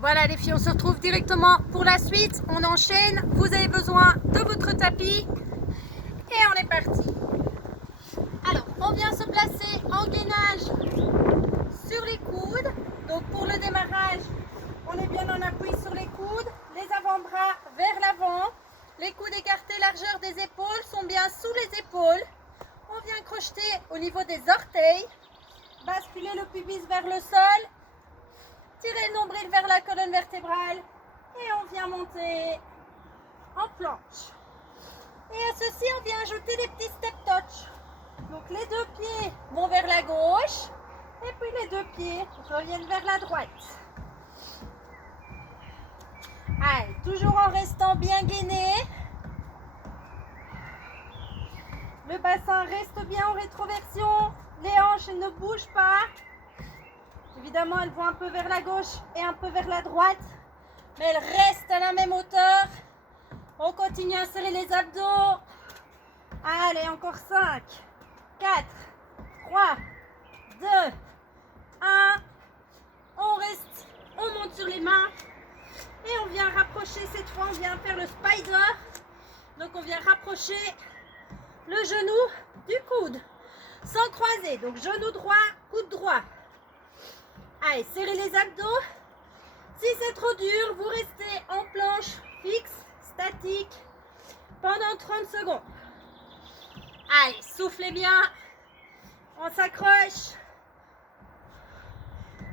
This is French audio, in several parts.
Voilà les filles, on se retrouve directement pour la suite. On enchaîne. Vous avez besoin de votre tapis. Et on est parti. Alors, on vient se placer en gainage sur les coudes. Donc pour le démarrage, on est bien en appui sur les coudes. Les avant-bras vers l'avant. Les coudes écartés, largeur des épaules sont bien sous les épaules. On vient crocheter au niveau des orteils. Basculer le pubis vers le sol. Tirer le nombril vers la colonne vertébrale. Et on vient monter en planche. Et à ceci, on vient ajouter des petits step touch. Donc les deux pieds vont vers la gauche. Et puis les deux pieds reviennent vers la droite. Allez, toujours en restant bien gainé. Le bassin reste bien en rétroversion. Les hanches ne bougent pas. Évidemment, elles vont un peu vers la gauche et un peu vers la droite. Mais elles restent à la même hauteur. On continue à serrer les abdos. Allez, encore 5, 4, 3, 2, 1. On reste, on monte sur les mains. Et on vient rapprocher cette fois, on vient faire le spider. Donc on vient rapprocher le genou du coude. Sans croiser. Donc genou droit, coude droit. Allez, serrez les abdos. Si c'est trop dur, vous restez en planche fixe, statique, pendant 30 secondes. Allez, soufflez bien. On s'accroche.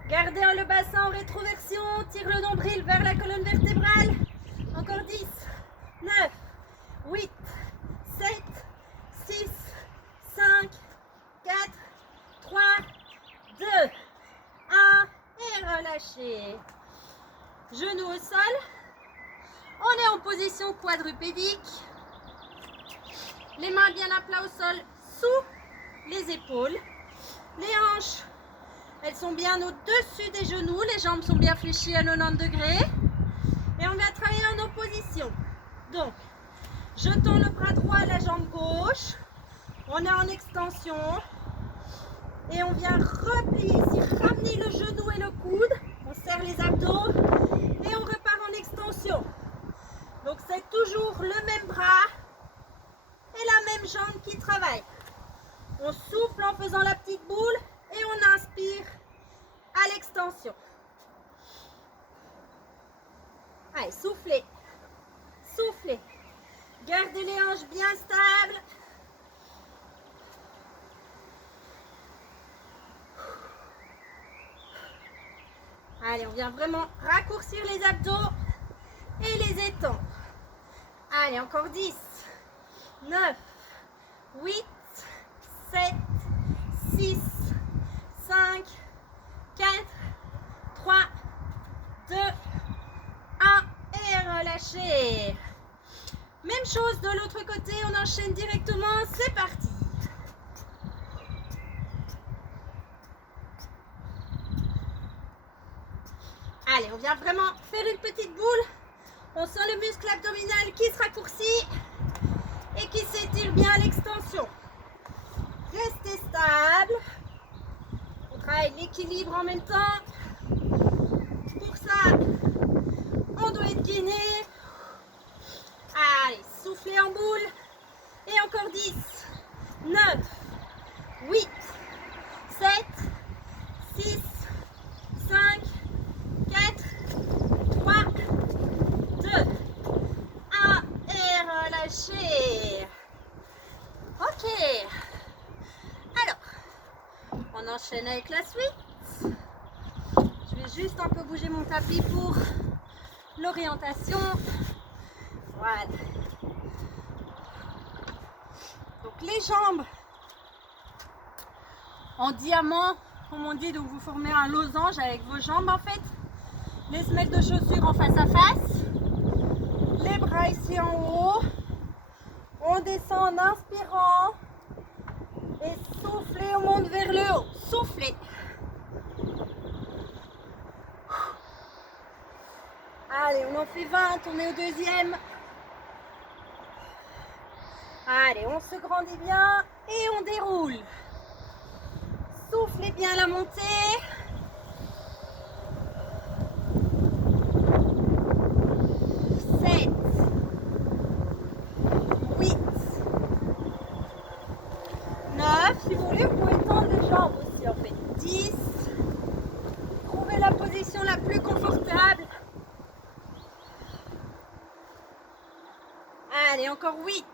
Gardez le bassin en rétroversion. Tire le nombril vers la colonne vertébrale. Encore 10, 9, 8, 7, 6, 5, 4, 3, 2, 1. Et relâchez. Genoux au sol. On est en position quadrupédique. Les mains bien à plat au sol sous les épaules. Les hanches, elles sont bien au-dessus des genoux. Les jambes sont bien fléchies à 90 degrés. Et on vient travailler en opposition. Donc, je tends le bras droit à la jambe gauche. On est en extension. Et on vient replier ici, ramener le genou et le coude. On serre les abdos. Et on repart en extension. Donc, c'est toujours le même bras et la même jambe qui travaille. On souffle en faisant la petite boule et on inspire à l'extension. Allez, soufflez. Soufflez. Gardez les hanches bien stables. Allez, on vient vraiment raccourcir les abdos et les étendre. Allez, encore 10, 9, 8, 7, 6, 5, 4, 3, 2, 1 et relâchez. Même chose de l'autre côté, on enchaîne directement, c'est parti. Allez, on vient vraiment faire une petite boule. On sent le muscle abdominal qui se raccourcit et qui s'étire bien à l'extension. Restez stable. On travaille l'équilibre en même temps. Pour ça, on doit être gainé. Allez, soufflez en boule. Et encore 10, 9, 8, 7, 6, 5, 4, 3, 2, 1 et relâchez. Ok. Alors, on enchaîne avec la suite. Je vais juste un peu bouger mon tapis pour l'orientation. Voilà. Donc les jambes en diamant, comme on dit, donc vous formez un losange avec vos jambes en fait. Les semelles de chaussures en face à face. Les bras ici en haut. On descend en inspirant. Et soufflez, on monte vers le haut. Soufflez. Allez, on en fait 20, on est au deuxième. Allez, on se grandit bien et on déroule. Soufflez bien la montée. position la plus confortable. Allez, encore 8,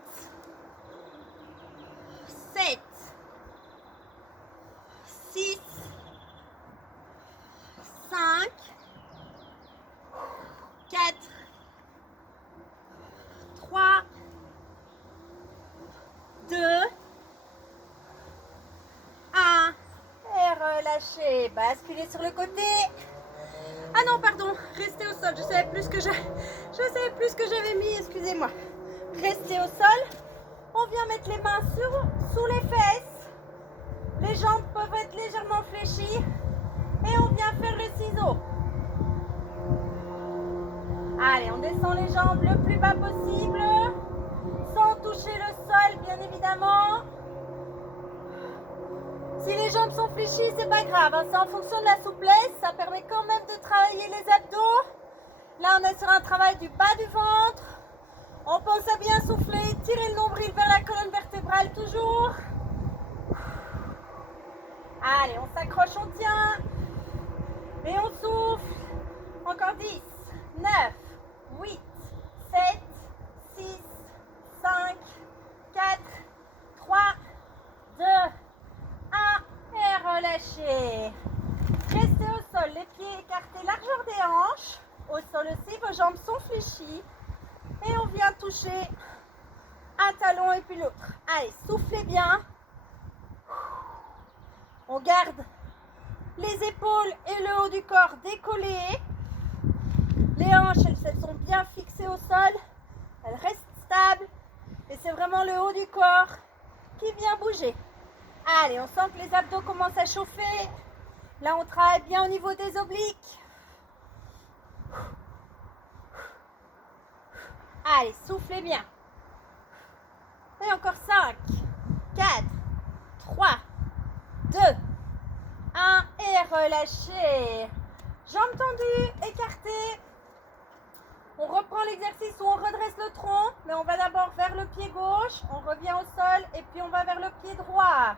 7, 6, 5, 4, 3, 2, 1. Et relâchez. Basculez sur le côté. Ah non, pardon. Restez au sol. Je savais plus que j'avais mis. Excusez-moi. Restez au sol. On vient mettre les mains sous les fesses. Les jambes peuvent être légèrement fléchies. Et on vient faire le ciseau. Allez, on descend les jambes le plus bas possible. Sans toucher le sol, bien évidemment. Si les jambes sont fléchies, c'est pas grave. Hein. C'est en fonction de la souplesse. Ça permet quand même de travailler les abdos. Là, on est sur un travail du bas du ventre. On pense à bien souffler. Tirer le nombril vers la colonne vertébrale toujours. Allez, on s'accroche, on tient. Et on souffle. Encore 10, 9, 8, 7, 6, 5, 4, 3, 2, 1. Et relâchez. Restez au sol, les pieds écartés, largeur des hanches. Au sol aussi, vos jambes sont fléchies. Et on vient toucher un talon et puis l'autre. Allez, soufflez bien. On garde les épaules et le haut du corps décollés. Les hanches, elles sont bien fixées au sol. Elles restent stables. Et c'est vraiment le haut du corps qui vient bouger. Allez, on sent que les abdos commencent à chauffer. Là, on travaille bien au niveau des obliques. Allez, soufflez bien. Et encore 5, 4, 3, 2, 1. Et relâchez. Jambes tendues, écartées. On reprend l'exercice où on redresse le tronc, mais on va d'abord vers le pied gauche, on revient au sol et puis on va vers le pied droit.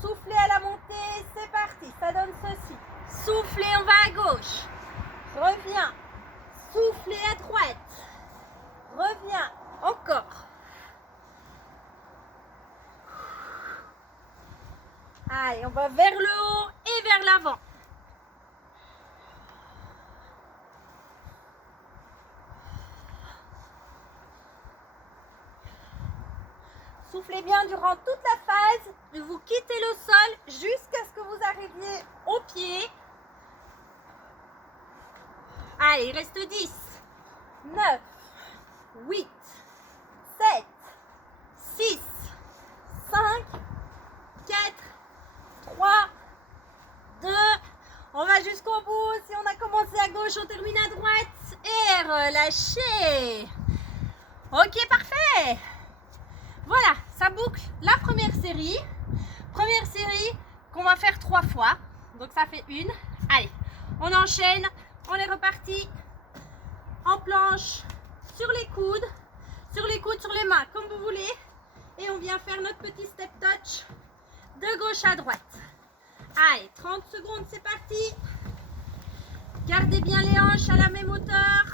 Soufflez à la montée, c'est parti, ça donne ceci. Soufflez, on va à gauche. Reviens. Soufflez à droite. Reviens. Encore. Allez, on va vers le haut et vers l'avant. Soufflez bien durant toute la phase. Vous quittez le sol jusqu'à ce que vous arriviez au pied. Allez, il reste 10, 9, 8, 7, 6, 5, 4, 3, 2. On va jusqu'au bout. Si on a commencé à gauche, on termine à droite. Et relâchez. Ok, parfait. Voilà, ça boucle la première série. Première série qu'on va faire 3 fois. Donc ça fait 1. Allez, on enchaîne. On est reparti en planche, sur les coudes, sur les mains, comme vous voulez. Et on vient faire notre petit step touch de gauche à droite. Allez, 30 secondes, c'est parti. Gardez bien les hanches à la même hauteur.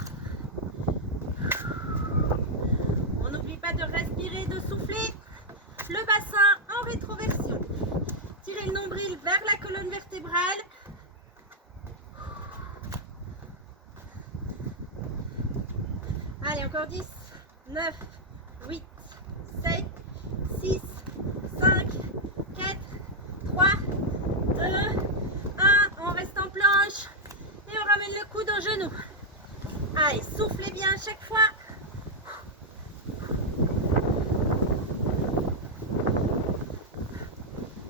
On n'oublie pas de respirer, de souffler. Le bassin en rétroversion. Tirez le nombril vers la colonne vertébrale. Allez, encore 10, 9, 8, 7, 6, 5, 4, 3, 2, 1. On reste en planche et on ramène le coude au genou. Allez, soufflez bien à chaque fois.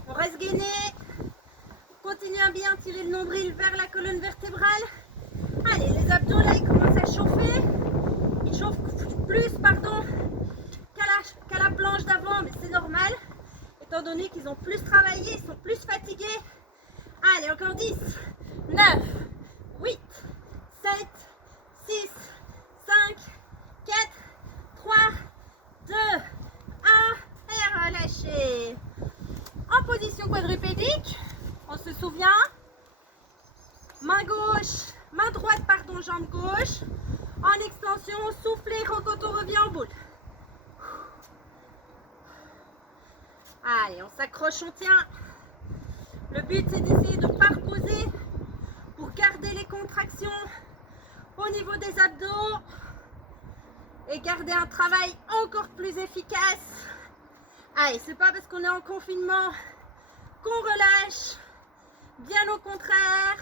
On reste gainé. Continuez à bien tirer le nombril vers la colonne vertébrale. Allez, les abdos là, ils commencent à chauffer. Ils chauffent plus, qu'à la planche d'avant, mais c'est normal. Étant donné qu'ils ont plus travaillé, ils sont plus fatigués. Allez, encore 10, 9, 8, 7, 6, 5, 4, 3, 2, 1. Et relâchez. En position quadrupédique, on se souvient. Main gauche gauche, main droite, pardon, jambe gauche. En extension, soufflez quand on revient en boule. Allez, on s'accroche, on tient. Le but, c'est d'essayer de ne pas reposer pour garder les contractions au niveau des abdos et garder un travail encore plus efficace. Allez, c'est pas parce qu'on est en confinement qu'on relâche, bien au contraire.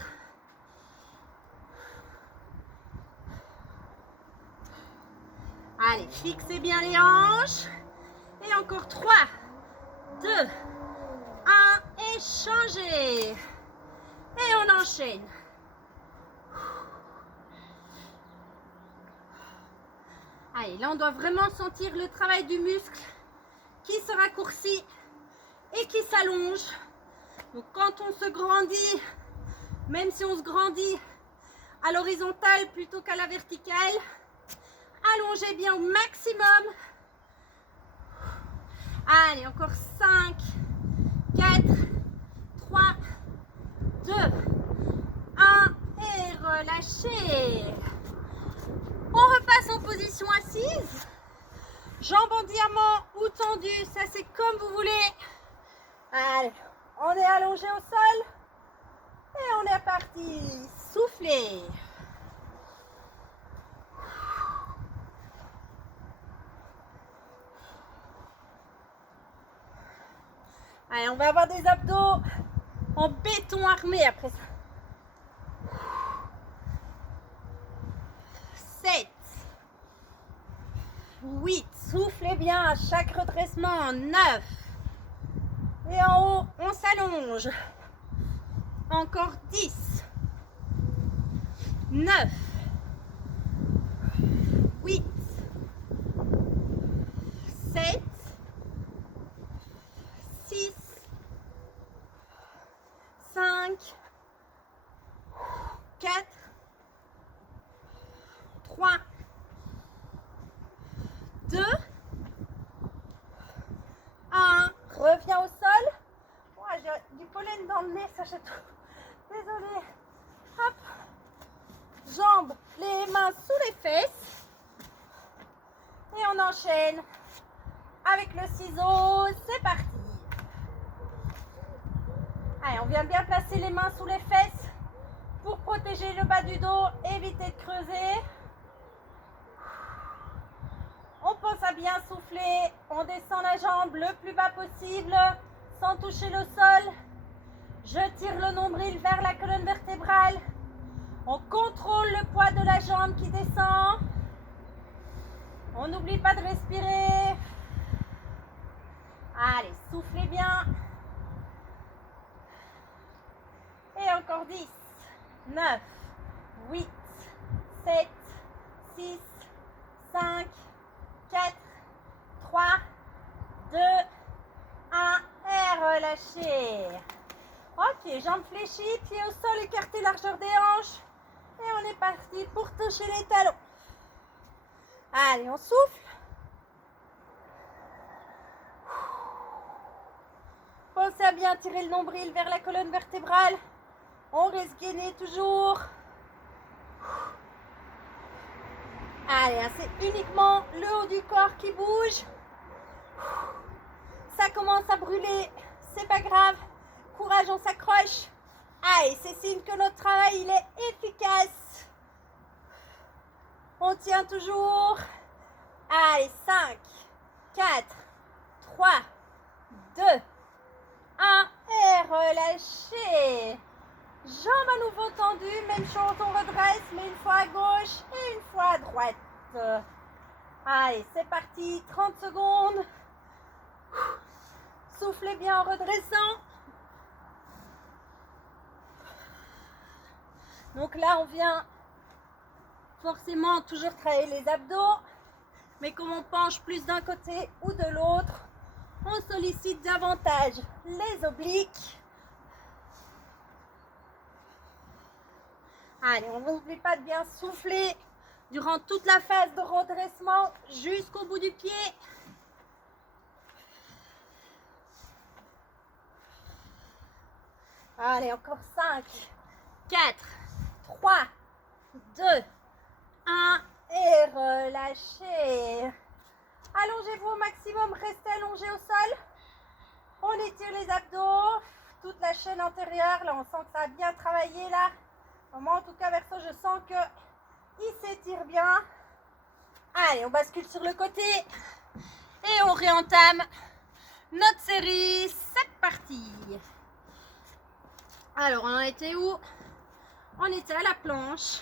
Allez, fixez bien les hanches. Et encore 3, 2, 1, et changez. Et on enchaîne. Allez, là on doit vraiment sentir le travail du muscle qui se raccourcit et qui s'allonge. Donc quand on se grandit, même si on se grandit à l'horizontale plutôt qu'à la verticale, allongez bien au maximum. Allez, encore 5, 4, 3, 2, 1 et relâchez. On repasse en position assise. Jambes en diamant ou tendues, ça c'est comme vous voulez. Allez, on est allongé au sol et on est parti. Soufflez. Allez, on va avoir des abdos en béton armé après ça. 7, 8, soufflez bien à chaque redressement. 9, et en haut, on s'allonge. Encore 10, 9, 8, 7, 6, 5, 4, 3, 2, 1. Reviens au sol. Oh, j'ai du pollen dans le nez, ça j'ai tout. Désolée. Hop. Jambes, les mains sous les fesses. Et on enchaîne avec le ciseau. C'est parti. Allez, on vient bien placer les mains sous les fesses pour protéger le bas du dos, éviter de creuser. On pense à bien souffler, on descend la jambe le plus bas possible sans toucher le sol. Je tire le nombril vers la colonne vertébrale. On contrôle le poids de la jambe qui descend. On n'oublie pas de respirer. Allez, soufflez bien. Et encore 10, 9, 8, 7, 6, 5, 4, 3, 2, 1 et relâchez. Ok, jambes fléchies, pieds au sol, écartez largeur des hanches. Et on est parti pour toucher les talons. Allez, on souffle. Pensez à bien tirer le nombril vers la colonne vertébrale. On reste gainé toujours. Allez, c'est uniquement le haut du corps qui bouge. Ça commence à brûler, c'est pas grave. Courage, on s'accroche. Allez, c'est signe que notre travail il est efficace. On tient toujours. Allez, 5, 4, 3, 2, 1 et relâchez. Jambes à nouveau tendues, même chose, on redresse, mais une fois à gauche et une fois à droite. Allez, c'est parti, 30 secondes. Soufflez bien en redressant. Donc là, on vient forcément toujours travailler les abdos, mais comme on penche plus d'un côté ou de l'autre, on sollicite davantage les obliques. Allez, on n'oublie pas de bien souffler durant toute la phase de redressement jusqu'au bout du pied. Allez, encore 5, 4, 3, 2, 1 et relâchez. Allongez-vous au maximum, restez allongé au sol. On étire les abdos, toute la chaîne antérieure. Là, on sent que ça a bien travaillé là. Moi, en tout cas, verso, je sens que il s'étire bien. Allez, on bascule sur le côté et on réentame notre série. C'est parti. Alors, on en était où? On était à la planche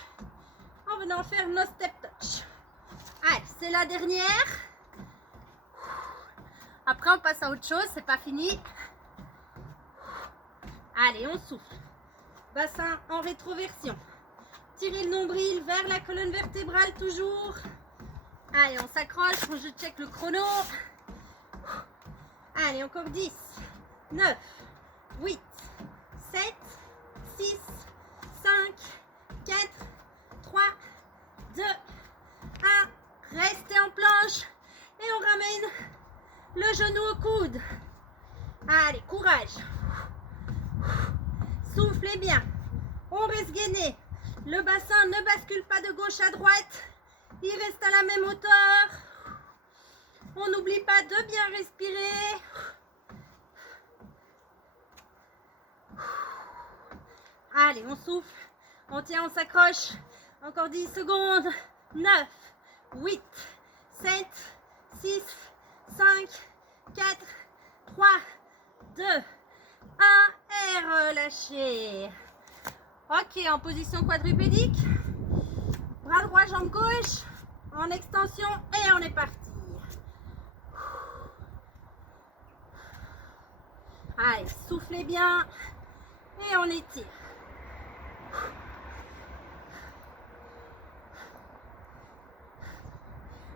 en venant faire nos step touch. Allez, c'est la dernière. Après, on passe à autre chose, c'est pas fini. Allez, on souffle. Bassin en rétroversion. Tirez le nombril vers la colonne vertébrale toujours. Allez, on s'accroche, je check le chrono. Allez, encore 10, 9, 8, 7, 6, 5, 4, 3, 2, 1. Restez en planche et on ramène le genou au coude. Allez, courage. Soufflez bien. On reste gainé. Le bassin ne bascule pas de gauche à droite. Il reste à la même hauteur. On n'oublie pas de bien respirer. Allez, on souffle. On tient, on s'accroche. Encore 10 secondes. 9, 8, 7, 6, 5, 4, 3, 2, 1 et relâchez. Ok, en position quadrupédique. Bras droit, jambe gauche. En extension et on est parti. Allez, soufflez bien et on étire.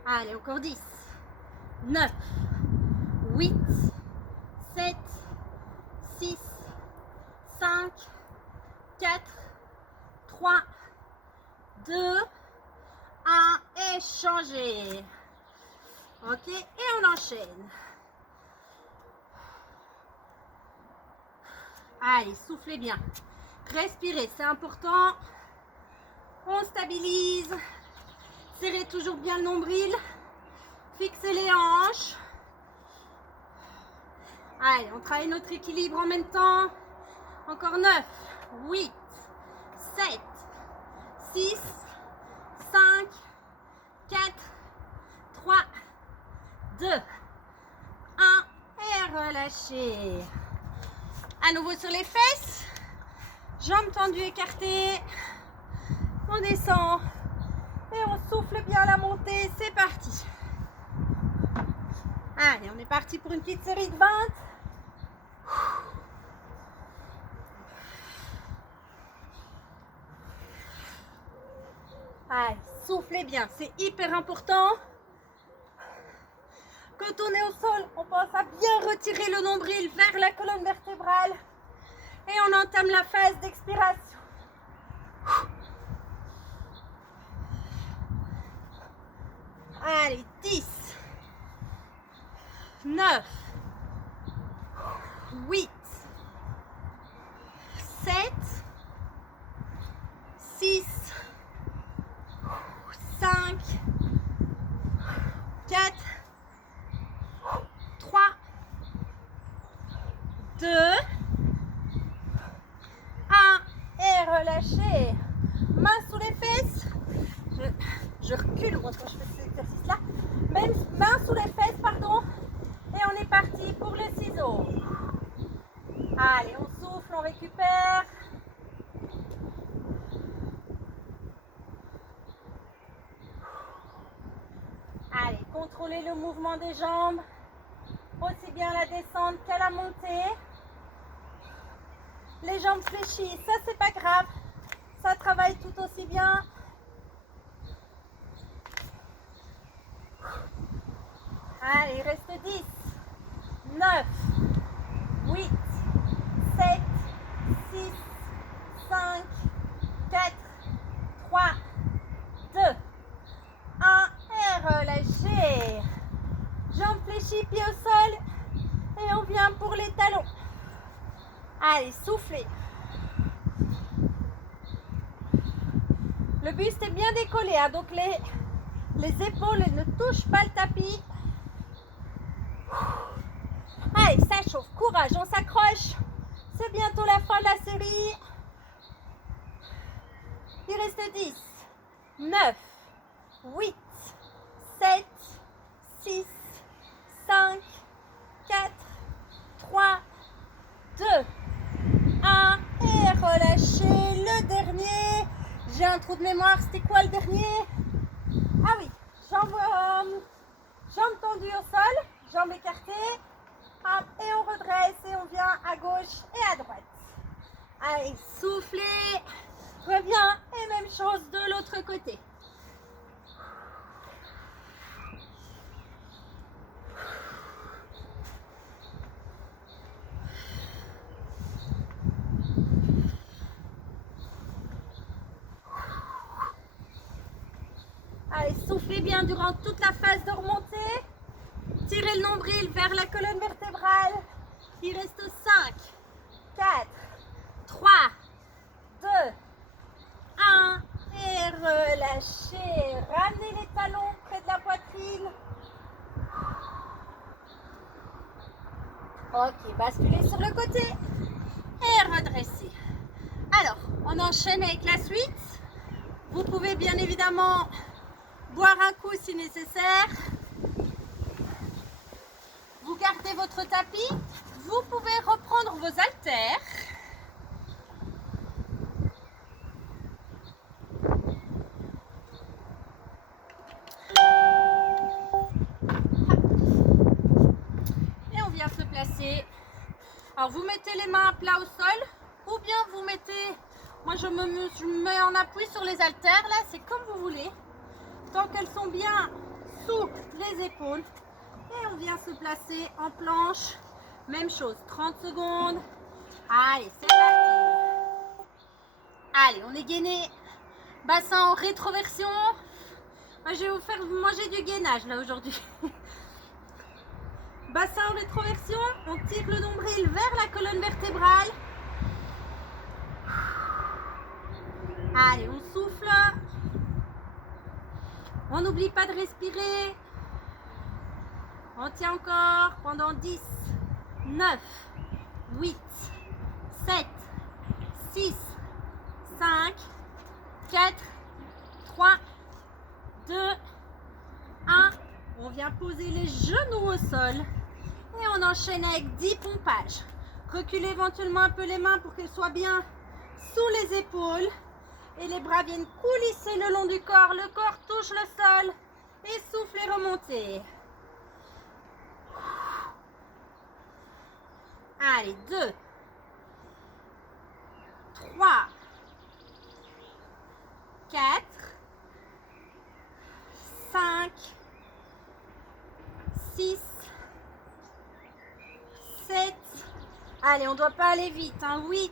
Allez, encore 10, 9, 8, 7, 6, 5, 4, 3, 2, 1 et changez. Ok, et on enchaîne. Allez, soufflez bien. Respirez, c'est important. On stabilise. Serrez toujours bien le nombril. Fixez les hanches. Allez, on travaille notre équilibre en même temps. Encore 9, 8, 7, 6, 5, 4, 3, 2, 1 et relâchez. À nouveau sur les fesses. Jambes tendues, écartées. On descend. Et on souffle bien la montée. C'est parti. Allez, on est parti pour une petite série de 20. Allez, soufflez bien. C'est hyper important. Quand on est au sol, on pense à bien retirer le nombril vers la colonne vertébrale. Et on entame la phase d'expiration. Allez, 10, 9, 8, 7, 6, 5, 4, 3, 2, 1 et relâchez. Main sous les fesses. Je recule moi quand je fais cet exercice-là. Main sous les fesses, pardon. Et on est parti pour le ciseau. Allez, on souffle, on récupère. Allez, contrôlez le mouvement des jambes. Aussi bien la descente qu'à la montée. Les jambes fléchies, ça c'est pas grave. Ça travaille tout aussi bien. Allez, il reste 10, 9, 8, 7, 6, 5, 4, 3, 2, 1 et relâchez. Jambes fléchies, pieds au sol. Et on vient pour les talons. Allez, soufflez. Le buste est bien décollé, hein, donc les épaules ne touchent pas le tapis. Allez, ça chauffe, courage, on s'accroche. C'est bientôt la fin de la série. Il reste 10, 9, 8, 7, 6, 5, 4, 3, 2, 1. Et relâchez le dernier. J'ai un trou de mémoire, c'était quoi le dernier? Ah oui, jambes tendues au sol, jambes écartées. Hop, et on redresse et on vient à gauche et à droite. Allez, soufflez. Reviens et même chose de l'autre côté. Allez, soufflez bien durant toute la phase de remontée. Tirez le nombril vers la colonne vertébrale. Il reste 5, 4, 3, 2, 1. Et relâchez. Ramenez les talons près de la poitrine. Ok, basculez sur le côté. Et redressez. Alors, on enchaîne avec la suite. Vous pouvez bien évidemment boire un coup si nécessaire. Vous gardez votre tapis. Vous pouvez reprendre vos haltères. Et on vient se placer. Alors vous mettez les mains à plat au sol ou bien vous mettez, moi je me mets en appui sur les haltères là, c'est comme vous voulez. Tant qu'elles sont bien sous les épaules. Et on vient se placer en planche. Même chose, 30 secondes. Allez, c'est parti. Allez, on est gainé. Bassin en rétroversion. Moi, je vais vous faire manger du gainage là aujourd'hui. Bassin en rétroversion. On tire le nombril vers la colonne vertébrale. Allez, on souffle. On n'oublie pas de respirer. On tient encore pendant 10, 9, 8, 7, 6, 5, 4, 3, 2, 1. On vient poser les genoux au sol et on enchaîne avec 10 pompages. Reculez éventuellement un peu les mains pour qu'elles soient bien sous les épaules et les bras viennent coulisser le long du corps. Le corps touche le sol et soufflez, remontez. Allez, 2, 3, 4, 5, 6, 7. Allez, on ne doit pas aller vite, hein, 8.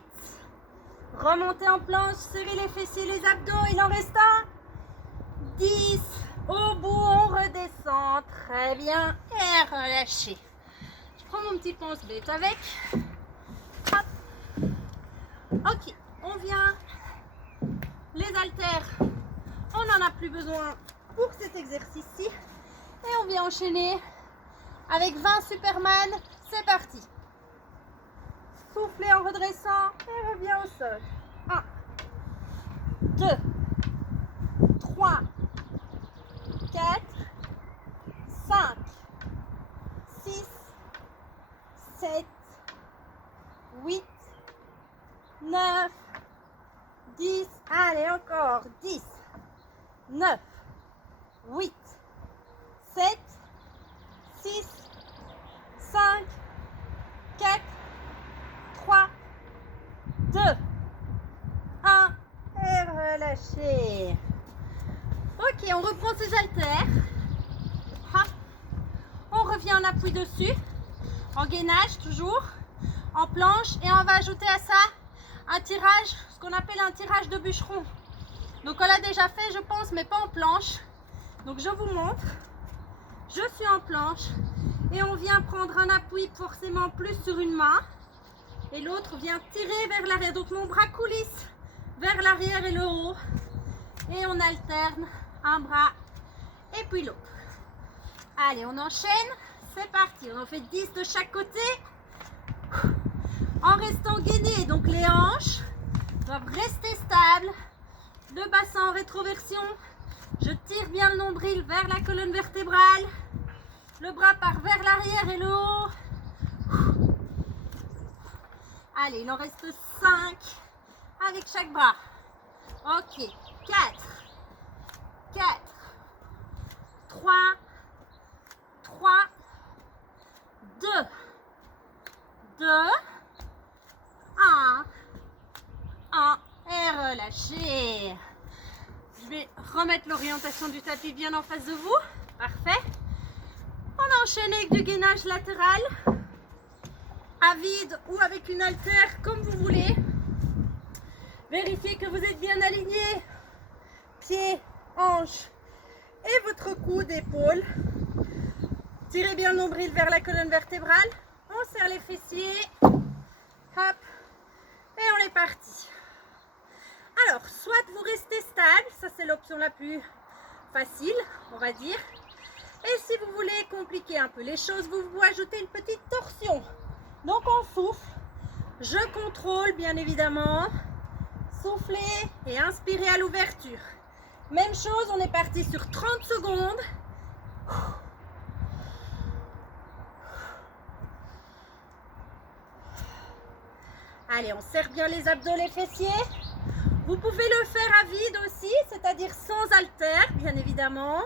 Remontez en planche, serrez les fessiers, les abdos, il en reste un. 10. Au bout, on redescend. Très bien. Et relâchez. Je prends mon petit pense-bête avec. Hop. Ok, on vient. Les haltères, on n'en a plus besoin pour cet exercice-ci. Et on vient enchaîner avec 20 Superman. C'est parti. Soufflez en redressant et reviens au sol. 1, 2, 3, 4, 5, 6, 7, 8, 9, 10. Allez, encore 10, 9, 8, 7, 6, 5, 4, 3, 2, 1 et relâchez. Ok, on reprend ses haltères. Hop. On revient en appui dessus, en gainage toujours, en planche, et on va ajouter à ça un tirage, ce qu'on appelle un tirage de bûcheron. Donc on l'a déjà fait, je pense, mais pas en planche. Donc je vous montre. Je suis en planche et on vient prendre un appui forcément plus sur une main. Et l'autre vient tirer vers l'arrière. Donc mon bras coulisse vers l'arrière et le haut. Et on on alterne un bras et puis l'autre. Allez, on enchaîne. C'est parti. On en fait 10 de chaque côté. En restant gainé, donc les hanches doivent rester stables. Le bassin en rétroversion. Je tire bien le nombril vers la colonne vertébrale. Le bras part vers l'arrière et le haut. Allez, il en reste 5 avec chaque bras. Ok, 4, 3, 2, 1 et relâchez. Je vais remettre l'orientation du tapis bien en face de vous. Parfait. On enchaîne avec du gainage latéral, à vide ou avec une haltère, comme vous voulez. Vérifiez que vous êtes bien aligné, pieds, hanches et votre coude, épaule. Tirez bien le nombril vers la colonne vertébrale. On serre les fessiers. Hop. Et on est parti. Alors, soit vous restez stable, ça c'est l'option la plus facile, on va dire. Et si vous voulez compliquer un peu les choses, vous ajoutez une petite torsion. Donc on souffle. Je contrôle bien évidemment. Soufflez et inspirez à l'ouverture. Même chose, on est parti sur 30 secondes. Allez, on serre bien les abdos, les fessiers. Vous pouvez le faire à vide aussi, c'est-à-dire sans haltère, bien évidemment.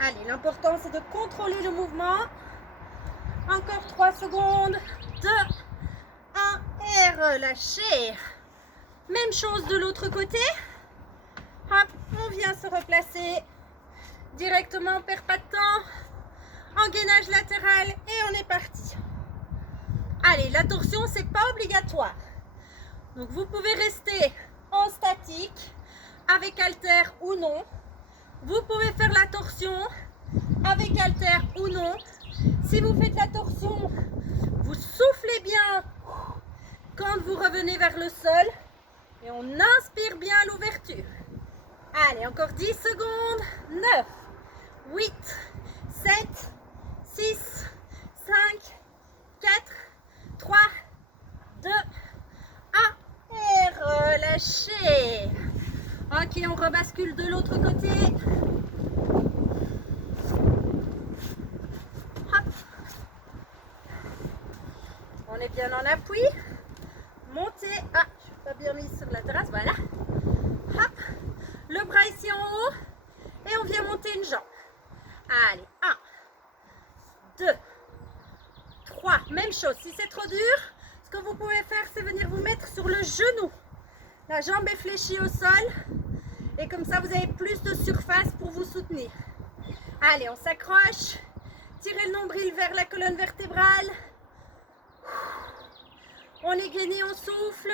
Allez, l'important c'est de contrôler le mouvement. Encore 3 secondes. 2, 1 et relâchez. Même chose de l'autre côté. Hop, on vient se replacer directement, on ne perd pas de temps. En gainage latéral et on est parti. Allez, la torsion, c'est pas obligatoire. Donc vous pouvez rester en statique, avec haltère ou non. Vous pouvez faire la torsion avec haltère ou non. Si vous faites la torsion, vous soufflez bien quand vous revenez vers le sol. Et on inspire bien à l'ouverture. Allez, encore 10 secondes. 9, 8, 7, 6, 5, 4, 3, 2, 1 et relâchez. Ok, on rebascule de l'autre côté. Hop. On est bien en appui. Montez. Ah, je suis pas bien mise sur la terrasse. Voilà. Hop. Le bras ici en haut. Et on vient monter une jambe. Allez, 1, 2, 3. Même chose. Si c'est trop dur, ce que vous pouvez faire, c'est venir vous mettre sur le genou. La jambe est fléchie au sol. Et comme ça, vous avez plus de surface pour vous soutenir. Allez, on s'accroche. Tirez le nombril vers la colonne vertébrale. On est gainé, on souffle.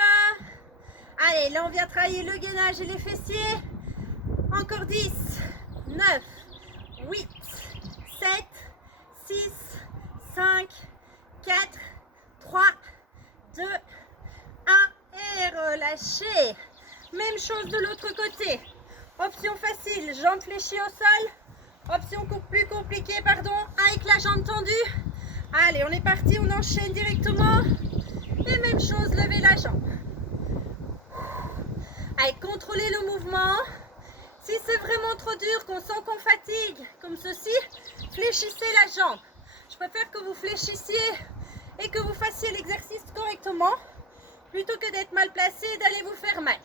Allez, là, on vient travailler le gainage et les fessiers. Encore 10, 9, 8, 7, 6, 5, 4, 3, 2, 1 et relâchez. Même chose de l'autre côté. Option facile, jambe fléchie au sol. Option plus compliquée, pardon, avec la jambe tendue. Allez, on est parti, on enchaîne directement. Et même chose, levez la jambe. Allez, contrôlez le mouvement. Si c'est vraiment trop dur, qu'on sent qu'on fatigue, comme ceci, fléchissez la jambe. Je préfère que vous fléchissiez et que vous fassiez l'exercice correctement, plutôt que d'être mal placé et d'aller vous faire mal.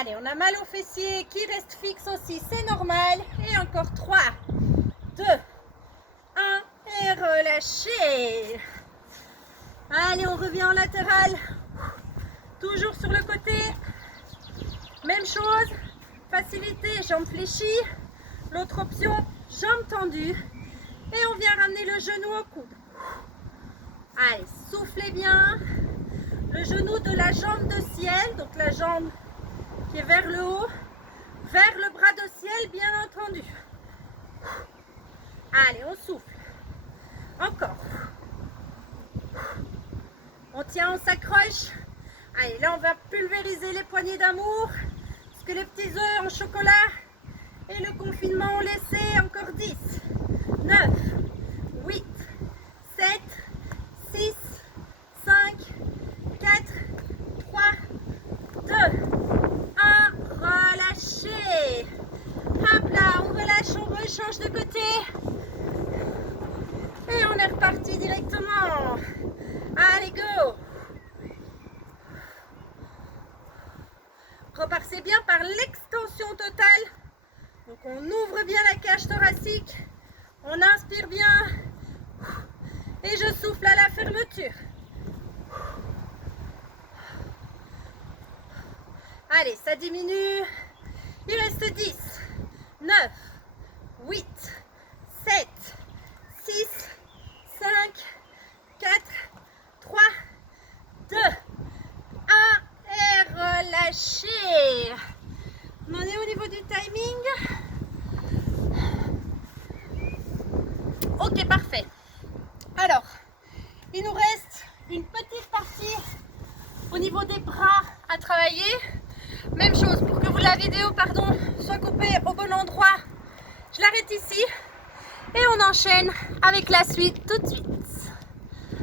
Allez, on a mal aux fessiers qui restent fixes aussi, c'est normal. Et encore 3, 2, 1 et relâchez. Allez, on revient en latéral. Toujours sur le côté. Même chose, facilité, jambes fléchies. L'autre option, jambes tendues. Et on vient ramener le genou au coude. Allez, soufflez bien. Le genou de la jambe de ciel, donc la jambe qui est vers le haut, vers le bras de ciel, bien entendu. Allez, on souffle. Encore. On tient, on s'accroche. Allez, là on va pulvériser les poignées d'amour. Parce que les petits œufs en chocolat et le confinement ont laissé. Encore 10, 9, 8, 7, 6, 5, 4, 3, 2, 1. Relâchez. Hop là, on relâche, on rechange de côté. Et on est reparti directement. Allez, go. Repartez bien par l'extension totale. Donc on ouvre bien la cage thoracique. On inspire bien. Et je souffle à la fermeture. Allez, ça diminue. Il reste 10, 9, 8, 7, 6, 5, 4, 3, 2, 1. Et relâchez. On en est au niveau du timing. Ok, parfait. Alors, il nous reste une petite partie au niveau des bras à travailler. Même chose, pour que la vidéo soit coupée au bon endroit, je l'arrête ici et on enchaîne avec la suite tout de suite.